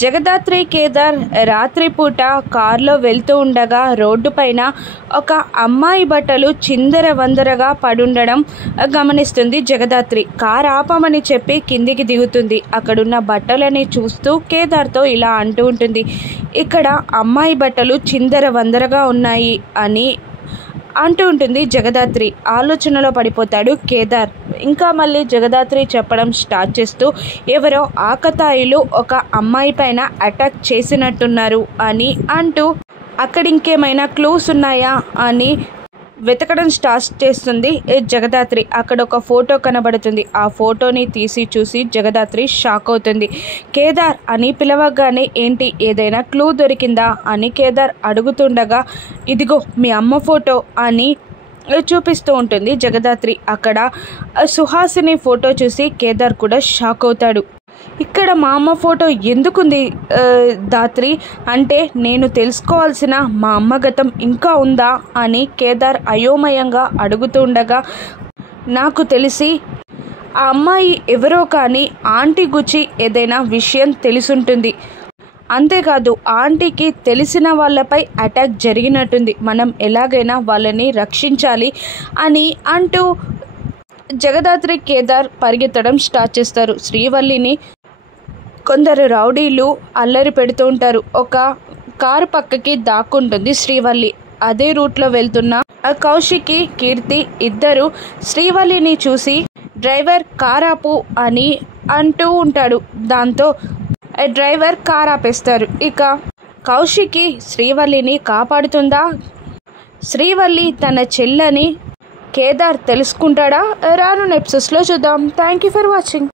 జగదాత్రి కేదార్ రాత్రిపూట కారులో వెళ్తూ ఉండగా రోడ్డు పైన ఒక అమ్మాయి బట్టలు చిందరవందరగా పడుండడం గమనిస్తుంది జగదాత్రి. కారు ఆపమని చెప్పి కిందికి దిగుతుంది. అక్కడున్న బట్టలని చూస్తూ కేదార్తో ఇలా అంటూ ఉంటుంది, ఇక్కడ అమ్మాయి బట్టలు చిందరవందరగా ఉన్నాయి అని అంటూ ఉంటుంది జగదాత్రి. ఆలోచనలో పడిపోతాడు కేదార్. ఇంకా మళ్ళీ జగదాత్రి చెప్పడం స్టార్ట్ చేస్తూ, ఎవరో ఆకతాయిలు ఒక అమ్మాయి పైన అటాక్ చేసినట్టున్నారు అని అంటూ, అక్కడ ఇంకేమైనా క్లూస్ ఉన్నాయా అని వెతకడం స్టార్ట్ చేస్తుంది జగదాత్రి. అక్కడ ఒక ఫోటో కనబడుతుంది. ఆ ఫోటోని తీసి చూసి జగదాత్రి షాక్ అవుతుంది. కేదార్ అని పిలవగానే ఏంటి ఏదైనా క్లూ దొరికిందా అని కేదార్ అడుగుతుండగా, ఇదిగో మీ అమ్మ ఫోటో అని చూపిస్తూ ఉంటుంది జగదాత్రి. అక్కడ సుహాసిని ఫోటో చూసి కేదార్ కూడా షాక్ అవుతాడు. ఇక్కడ మా అమ్మ ఫోటో ఎందుకుంది దాత్రి అంటే నేను తెలుసుకోవాల్సిన మా అమ్మ గతం ఇంకా ఉందా అని కేదార్ అయోమయంగా అడుగుతుండగా, నాకు తెలిసి ఆ అమ్మాయి ఎవరో కానీ ఆంటీ గురించి ఏదైనా విషయం తెలుసుంటుంది. అంతేకాదు ఆంటీకి తెలిసిన వాళ్ళపై అటాక్ జరిగినట్టుంది. మనం ఎలాగైనా వాళ్ళని రక్షించాలి అని అంటూ జగదాత్రి కేదార్ పరిగెత్తడం స్టార్ట్ చేస్తారు. శ్రీవల్లిని కొందరు రౌడీలు అల్లరి పెడుతూ ఉంటారు. ఒక కారు పక్కకి దాక్కుంటుంది శ్రీవల్లి. అదే రూట్లో వెళ్తున్న కౌశికి, కీర్తి ఇద్దరు శ్రీవల్లిని చూసి డ్రైవర్ కారాపు అని అంటూ ఉంటాడు. దాంతో డ్రైవర్ కార్ ఆపేస్తారు. ఇక కౌశికి శ్రీవల్లిని కాపాడుతుందా, శ్రీవల్లి తన చెల్లని కేదార్ తెలుసుకుంటాడా? రానున్న ఎపిసోడ్స్లో చూద్దాం. Thank you for watching.